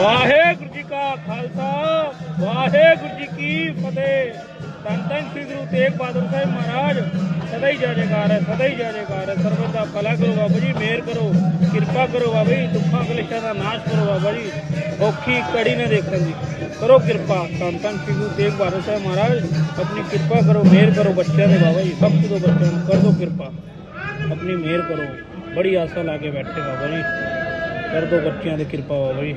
ਵਾਹਿਗੁਰੂ ਜੀ ਕਾ ਖਾਲਸਾ, ਵਾਹਿਗੁਰੂ ਜੀ ਕੀ ਫਤਿਹ। ਧੰਨ ਧੰਨ ਸ੍ਰੀ ਗੁਰੂ ਤੇਗ ਬਹਾਦਰ ਸਾਹਿਬ ਮਹਾਰਾਜ, ਸਦਾ ਹੀ ਜੈ ਜੈਕਾਰ ਹੈ, ਸਦਾ ਹੀ ਜੈ ਜੈਕਾਰ ਹੈ। ਸਰਬਤ ਦਾ ਭਲਾ ਕਰੋ ਬਾਬਾ ਜੀ, ਮਿਹਰ ਕਰੋ, ਕਿਰਪਾ ਕਰੋ ਬਾਬਾ ਜੀ, ਦੁੱਖਾਂ ਕਲੇਸ਼ਾਂ ਦਾ ਨਾਸ਼ ਕਰੋ ਬਾਬਾ ਜੀ। ਔਖੀ ਕੜੀ ਨਾ ਦੇਖਣ ਜੀ। ਕਰੋ ਕਿਰਪਾ। ਧੰਨ ਧੰਨ ਸ੍ਰੀ ਗੁਰੂ ਤੇਗ ਬਹਾਦਰ ਸਾਹਿਬ ਮਹਾਰਾਜ, ਆਪਣੀ ਕਿਰਪਾ ਕਰੋ, ਮਿਹਰ ਕਰੋ ਬੱਚਿਆਂ ਦੇ ਬਾਬਾ ਜੀ। ਸਭ ਤੋਂ ਬੱਚਿਆਂ ਨੂੰ ਕਰ ਦਿਓ ਕਿਰਪਾ। ਆਪਣੀ ਮਿਹਰ ਕਰੋ। ਬੜੀ ਆਸਾ ਲਾ ਕੇ ਬੈਠੇ ਬਾਬਾ ਜੀ। ਕਰ ਦਿਓ ਬੱਚਿਆਂ ਦੀ ਕਿਰਪਾ ਬਾਬਾ ਜੀ।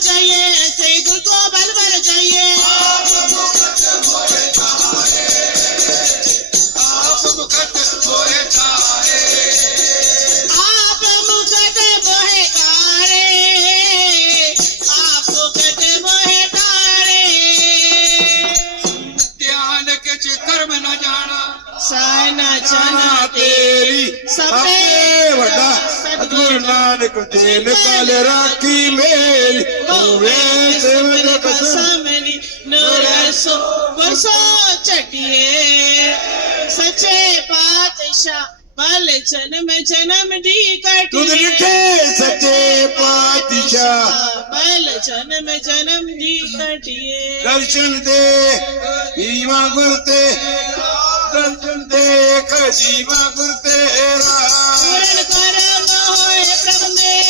चाहिए शहीदुल को बल बल चाहिए आप मुकट तारे आप मुकट बोहे तारे आप मुकट बोहे तारे। ध्यान के चिकर में न जाना। साइना जाना तेरी सबसे वड़ा सतगुरु नानक देन कल राखी मेरी। ਬਲ ਜਨਮ ਜਨਮ ਦੀ ਤੁਧ ਕਟਿਏ ਲਿਖੇ ਸੱਚੇ ਪਾਤਸ਼ਾਹ ਬਲ ਜਨਮ ਜਨਮ ਦੀ ਕਟਿਏ ਦਰਸ਼ਨ ਦੇ ਜੀਵਾ ਗੁਰ ਤੇ ਦਰਸ਼ਨ ਦੇਖ ਜੀਵਾ ਗੁਰ ਤੇਰਾ ਪੂਰਨ ਕਰਮ ਹੋਏ ਪ੍ਰਭ ਮੇਰਾ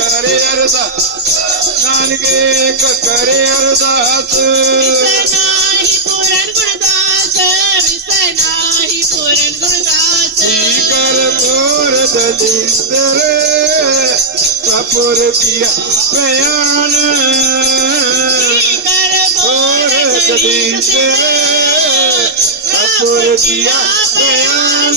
करे अर्धास नानगे एक करे अर्धास कर्पूर दलितर कपूर किया प्रयाण. कर्पूर दलितर किया प्रयाण.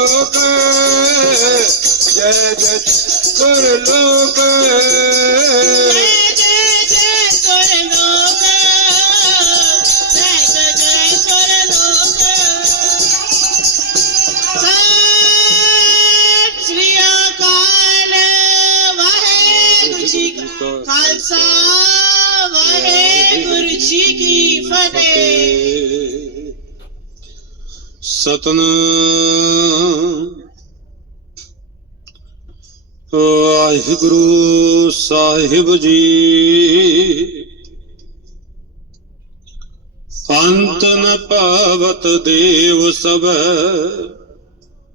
ਲੋਕ ਜੈ ਜੈ ਸੁਰ ਲੋਕ ਜੈ ਜੈ ਜੈ ਸੁਰ ਲੋਕ ਜੈ ਸਤਨਾਮ ਵਾਹਿਗੁਰੂ ਸਾਹਿਬ ਜੀ। ਅੰਤ ਨ ਪਾਵਤ ਦੇਵ ਸਭੈ,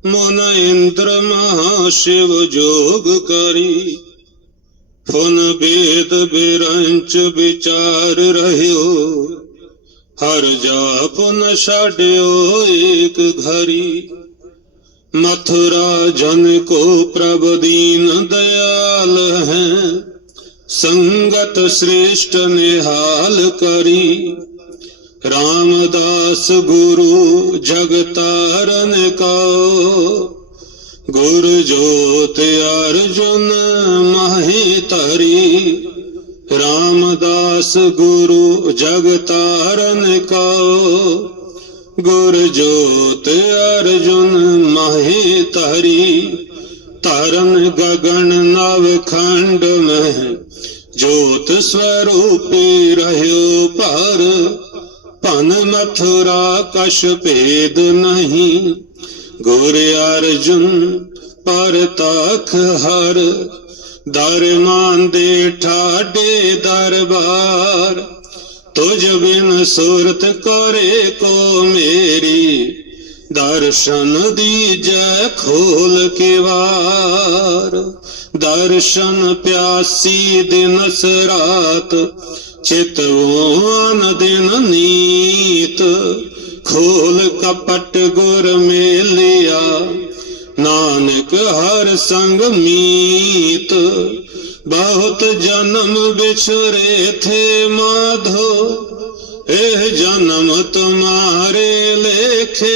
ਮਨ ਇੰਦਰ ਮਹਾ ਸ਼ਿਵ ਜੋਗ ਕਰੀ। ਫੁਨ ਬੇਦ ਬਿਰੰਚ ਵਿਚਾਰ ਰਹਿਓ। ਹਰ ਜਾਪ ਨ ਛਾੜਿਓ ਏਕ ਘਰੀ। ਮਥੁਰਾ ਜਨ ਕੋ ਪ੍ਰਭ ਦੀਨ ਦਇਆਲ ਹੈ, ਸੰਗਤ ਸ੍ਰੇਸ਼ਟ ਨਿਹਾਲ ਕਰੀ। ਰਾਮਦਾਸ ਗੁਰੂ ਜਗਤਾਰਨ ਕੋ, ਗੁਰ ਜੋਤ ਅਰਜੁਨ ਮਹੇ ਤਰੀ ਰਾਮਦਾਸ ਗੁਰੂ ਜਗਤਾਰਨ ਕੋ। ਗੁਰ ਜੋਤ ਅਰਜੁਨ ਮਹੇ ਧਰੀ। ਧਰਨ ਗਗਨ ਨਵ ਖੰਡ ਮਹਿ। ਜੋਤ ਸਵਰੂਪੀ ਰਹਿਓ ਪਰ ਭਨ ਮਥੁਰਾ ਕਸ਼ ਭੇਦ ਨਹੀਂ। ਗੁਰ ਅਰਜੁਨ ਪਰ ਤਖ ਹਰ। ਦਰਮਾਨ ਦੇ ਠਾਡੇ ਦਰਬਾਰ, ਤੁਝ ਬਿਨ ਸੂਰਤ ਕਰੇ ਕੋ ਮੇਰੀ, ਦਰਸ਼ਨ ਦੀਜੈ ਖੋਲ ਕੇ ਵਾਰ। ਦਰਸ਼ਨ ਪਿਆਸੀ ਦਿਨ ਸਰਾਤ ਚਿਤਵਾਨ ਦਿਨ ਨੀਤ, ਖੋਲ ਕਪਟ ਗੁਰ ਮੇਲਿਆ। ਨਾਨਕ ਹਰ ਸੰਗ ਮੀਤ ਬਹੁਤ ਜਨਮ ਵਿਛਰੇ ਥੇ ਮਾਧੋ ਇਹ ਜਨਮ ਤੁਮਾਰੇ ਲੇਖੇ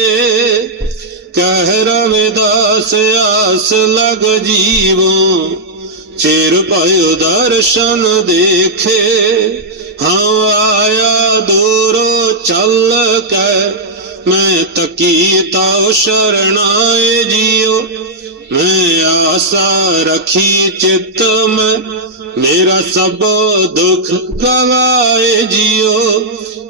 ਕਹਿ ਰਵਿਦਾਸ ਆਸ ਲਗ ਜੀਵੋ ਚਿਰ ਪਾਇਓ ਦਰਸ਼ਨ ਦੇਖੇ ਹਾਂ ਆਇਆ ਦੂਰੋ ਚੱਲ ਕੇ ਮੈਂ ਤਕੀ ਤਾਉ ਸ਼ਰਣਾਏ ਜੀਓ। ਮੈਂ ਆਸਾ ਰਖੀ ਚਿਤ ਮੈਂ। ਮੇਰਾ ਸਭ ਦੁੱਖ ਗਵਾਏ ਜੀਓ।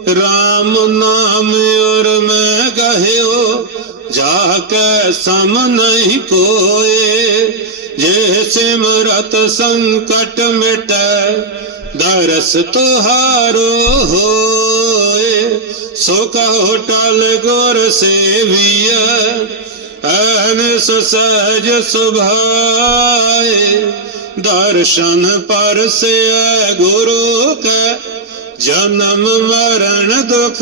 RAM ਨਾਮ ਔਰ ਮੈਂ ਕਹਿਓ ਜਾ ਕੇ ਸਮ ਨਹੀਂ ਕੋਏ। ਜੇ ਸਿਮਰਤ ਸੰਕਟ ਮਿਟੈ ਦਰਸ ਤੁਹਾਰੋ ਹੋਏ, ਸੋ ਕਹੋ ਟਲ ਗੁਰ ਸੇਵੀਐ ਐਨਸ ਸਹਿਜ ਸੁਭਾਏ। ਦਰਸ਼ਨ ਪਰਸਿਐ ਗੁਰੂ ਕੈ, ਜਨਮ ਮਰਨ ਦੁਖ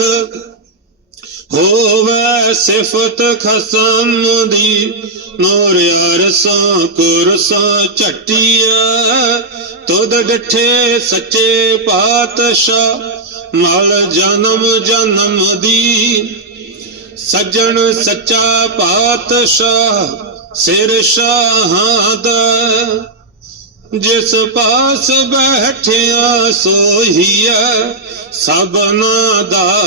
ਹੋਵੇ ਸਿਫਤ ਖਸਮ ਦੀ, ਨੂਰ ਅਰਸਾਂ ਕੁਰਸਾਂ ਝਟਿਆ ਤੁਧ ਡਠੇ ਸੱਚੇ ਪਾਤਸ਼ਾਹ, ਮਲ ਜਨਮ ਜਨਮ ਦੀ। ਸੱਜਣ ਸੱਚਾ ਪਾਤਸ਼ਾਹ, ਸਿਰ ਸ਼ਾਹਾਂ ਦਾ। ਜਿਸ ਪਾਸ ਬੈਠਿਆ ਸੋਹੀਐ ਸਭਨਾ ਦਾ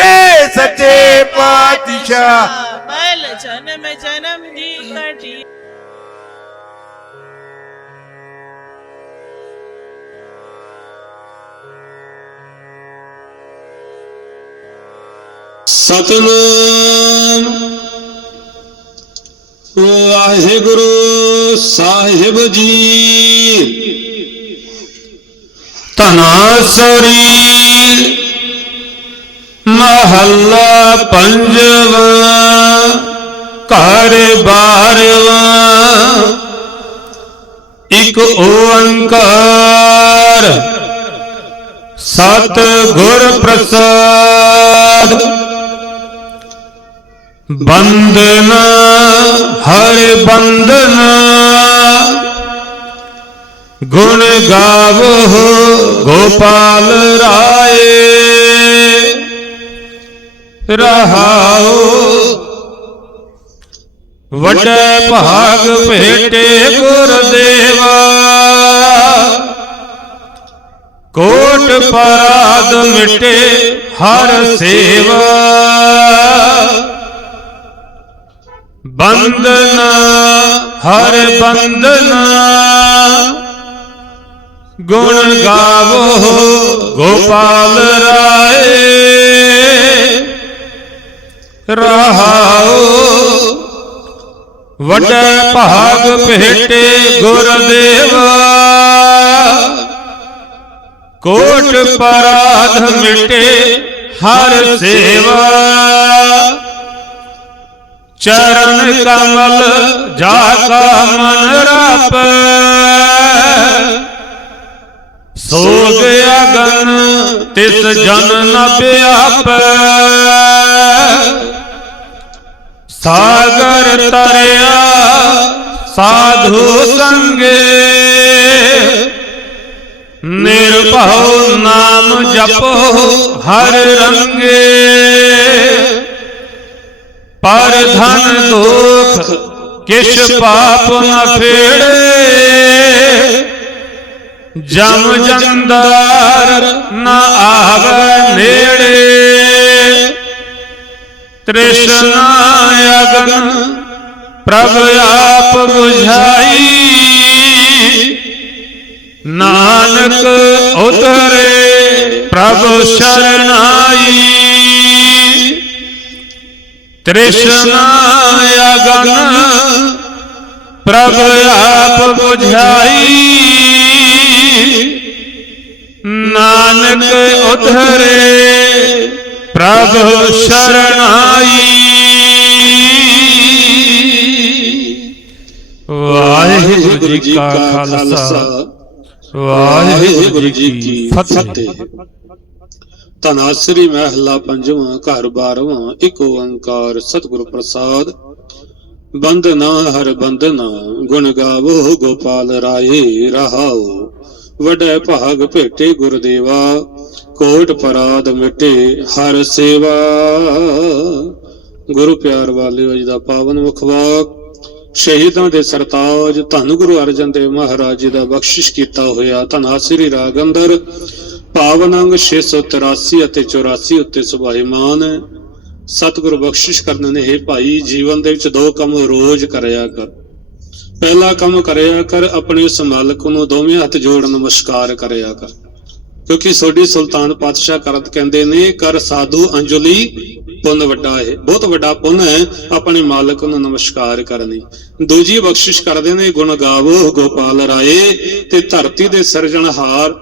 ਏ ਸੱਚੇ ਪਾਤਸ਼ਾਹ। ਮਲ ਜਨਮ ਜਨਮ ਦੀ ਕੜੀ ਸਤਨਾਮ। ਵਾਹਿਗੁਰੂ ਸਾਹਿਬ ਜੀ। ਤਨਾਸਰੀ ਮਹੱਲਾ ਪੰਜਵਾ, ਘਰ ਬਾਰਵਾ। ਇਕ ਓੰਕਾਰ ਸਤ ਗੁਰ ਪ੍ਰਸਾਦ। ਬੰਦਨ ਹਰ ਬੰਦਨ ਗੁਣ ਗਾਵੋ। ਗੋਪਾਲ ਰਾਏ। ਰਹਾਓ। ਵੱਡੇ ਭਾਗ ਭੇਟੇ ਗੁਰਦੇਵਾ। ਕੋਟ ਪਰਾਦ ਮਿਟੇ ਹਰ ਸੇਵਾ। ਬੰਦਨਾ ਹਰ ਬੰਦਨਾ ਗੁਣ ਗਾਵੋ ਗੋਪਾਲ ਰਾਏ। ਰਹਾਓ। ਵੱਡੇ ਭਾਗ ਭੇਟੇ ਗੁਰਦੇਵਾ। ਕੋਟ ਪਰਾਧ ਮਿਟੇ ਹਰ ਸੇਵਾ। ਚਰਨ ਕਮਲ ਜਾ ਕਾ ਮਨ ਰਪ। ਸੋਗ ਅਗਨ ਤਿਸ ਜਨ ਨ ਪਿਆਪ। ਸਾਗਰ ਤਰਿਆ ਸਾਧੂ ਸੰਗੇ। ਨਿਰਭਉ ਨਾਮ ਜਪੋ ਹਰ ਰੰਗੇ। ਪਰ ਧਨ ਦੁਖ ਕਿਛ ਪਾਪ ਨ ਫੇੜੇ। ਜਮ ਜੰਦਾਰ ਨ ਆਵੇ ਨੇੜੇ। ਤ੍ਰਿਸ਼ਨਾ ਅਗਨ ਪ੍ਰਭ ਆਪ 부ਝਾਈ ਨਾਨਕ ਉਤਰੇ ਪ੍ਰਭ ਸ਼ਰਨਾਈ। ਤ੍ਰਿਸ਼ਨਾ ਅਗਨ ਪ੍ਰਭ ਆਪ 부ਝਾਈ ਨਾਨਕ ਉਧਰੇ ਪ੍ਰਭ ਸ਼ਰਨਾਈ ਵਾਹਿਗੁਰੂ ਜੀ ਕਾ ਖਾਲਸਾ, ਵਾਹਿਗੁਰੂ ਜੀ ਕੀ ਫਤਿਹ। ਤਨਾਸਰੀ ਮਹਿਲਾ ਪੰਜਵਾਂ, ਘਰ ਬਾਰਵਾਂ, ਇੱਕ ਓੰਕਾਰ ਸਤਿਗੁਰ ਪ੍ਰਸਾਦ। ਬੰਦਨਾ ਹਰ ਬੰਦਨਾ ਗੁਣ ਗਾਵੋ ਗੋਪਾਲ ਰਾਏ ਰਹਾਓ। ਵਡੈ ਭਾਗ ਭੇਟੇ ਗੁਰਦੇਵਾ, ਕੋਟ ਪਰਾਦ ਮਿਟੇ ਹਰ ਸੇਵਾ। ਗੁਰੂ ਪਿਆਰ ਵਾਲਿਓ ਜੀ ਦਾ ਪਾਵਨ ਮੁਖਵਾਕ ਸ਼ਹੀਦਾਂ ਦੇ ਸਰਤਾਜ, ਧੰਨ ਗੁਰੂ ਅਰਜਨ ਦੇਵ ਮਹਾਰਾਜ ਜੀ ਦਾ ਬਖਸ਼ਿਸ਼ ਕੀਤਾ ਹੋਇਆ ਧਨਾਸਰੀ ਰਾਗ ਅੰਦਰ ਪਾਵਨ ਅੰਗ 683 ਅਤੇ 84 ਉੱਤੇ ਸੁਭਾਈਮਾਨ। ਹੈ ਸਤਿਗੁਰੂ ਬਖਸ਼ਿਸ਼ ਕਰਨ ਨੇ, ਹੈ ਭਾਈ, ਜੀਵਨ ਦੇ ਵਿੱਚ ਦੋ ਕੰਮ ਰੋਜ਼ ਕਰਿਆ ਕਰ। ਪਹਿਲਾ ਕੰਮ ਕਰਿਆ ਕਰ, ਆਪਣੇ ਉਸ ਮਾਲਕ ਨੂੰ ਦੋਵੇਂ ਹੱਥ ਜੋੜ ਨਮਸਕਾਰ ਕਰਿਆ ਕਰ। ਕਿਉਂਕਿ ਸੋਢੀ ਸੁਲਤਾਨ ਪਾਤਸ਼ਾਹ ਕਰਤ ਕਹਿੰਦੇ ਨੇ, ਕਰ ਸਾਧੂ ਅੰਜਲੀ, ਪੁੰਨ ਵੱਡਾ ਹੈ ਬਹੁਤ ਵੱਡਾ ਪੁੰਨ ਹੈ, ਆਪਣੇ ਮਾਲਕ ਨੂੰ ਨਮਸਕਾਰ ਕਰਨੀ। ਦੂਜੀ ਬਖਸ਼ਿਸ਼ ਕਰਦੇ ਨੇ, ਗੁਣ ਗਾਵੋ ਗੋਪਾਲ ਰਾਏ, ਤੇ ਧਰਤੀ ਦੇ ਸਿਰਜਣਹਾਰ,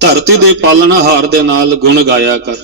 ਧਰਤੀ ਦੇ ਪਾਲਣਹਾਰ ਦੇ ਨਾਲ ਗੁਣ ਗਾਇਆ ਕਰ।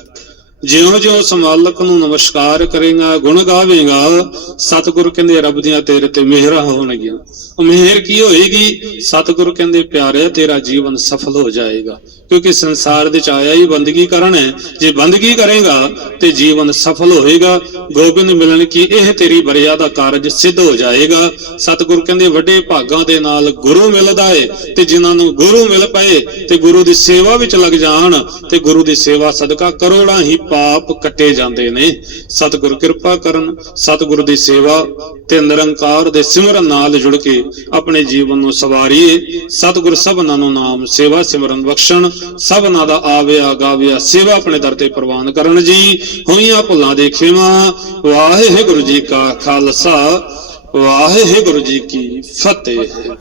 ਜਿਉਂ-ਜਿਉਂ ਉਸ ਨੂੰ ਨਮਸਕਾਰ ਕਰੇਗਾ, ਗੁਣ ਗਾਵੇਗਾ, ਸਤਿਗੁਰ ਕਹਿੰਦੇ ਰੱਬ ਦੀਆਂ ਤੇਰੇ ਤੇ ਮਿਹਰਾਂ ਹੋਣਗੀਆਂ। ਉਹ ਮਿਹਰ ਕੀ ਹੋਏਗੀ? ਸਤਿਗੁਰ ਕਹਿੰਦੇ ਪਿਆਰਿਆ, ਤੇਰਾ ਜੀਵਨ ਸਫਲ ਹੋ ਜਾਏਗਾ। ਕਿਉਂਕਿ ਸੰਸਾਰ ਵਿੱਚ ਆਇਆ ਹੀ ਬੰਦਗੀ ਕਰਨ ਹੈ। ਜੇ ਬੰਦਗੀ ਕਰੇਗਾ ਤੇ ਜੀਵਨ ਸਫਲ ਹੋਏਗਾ। ਗੋਬਿੰਦ ਮਿਲਣ ਕੀ ਇਹ ਤੇਰੀ ਬਰਿਆ ਦਾ ਕਾਰਜ ਸਿੱਧ ਹੋ ਜਾਏਗਾ। ਸਤਿਗੁਰ ਕਹਿੰਦੇ, ਵੱਡੇ ਭਾਗਾਂ ਦੇ ਨਾਲ ਗੁਰੂ ਮਿਲਦਾ ਏ ਤੇ ਜਿਨ੍ਹਾਂ ਨੂੰ ਗੁਰੂ ਮਿਲ ਪਏ ਤੇ ਗੁਰੂ ਦੀ ਸੇਵਾ ਵਿੱਚ ਲੱਗ ਜਾਣ ਤੇ ਗੁਰੂ ਦੀ ਸੇਵਾ ਸਦਕਾ ਕਰੋੜਾਂ ਹੀ ਪਾਪ ਕੱਟੇ ਜਾਂਦੇ ਨੇ। ਸਤਿਗੁਰ ਕਿਰਪਾ ਕਰਨ, ਸਤਿਗੁਰ ਦੀ ਸੇਵਾ ਤੇ ਨਿਰੰਕਾਰ ਦੇ ਸਿਮਰਨ ਨਾਲ ਜੁੜ ਕੇ ਆਪਣੇ ਜੀਵਨ ਨੂੰ ਸਵਾਰੀਏ। ਸਤਿਗੁਰ ਸਭਨਾਂ ਨੂੰ ਨਾਮ ਸੇਵਾ ਸਿਮਰਨ ਬਖਸ਼ਣ। ਸਭਨਾਂ ਦਾ ਆਵਿਆ ਗਾਵਿਆ ਸੇਵਾ ਆਪਣੇ ਦਰ ਤੇ ਪ੍ਰਵਾਨ ਕਰਨ ਜੀ। ਹੋਈਆਂ ਭੁੱਲਾਂ ਦੇ ਖੇਮਾ, ਵਾਹਿਗੁਰੂ ਜੀ ਕਾ ਖਾਲਸਾ, ਵਾਹਿਗੁਰੂ ਜੀ ਕੀ ਫਤਿਹ।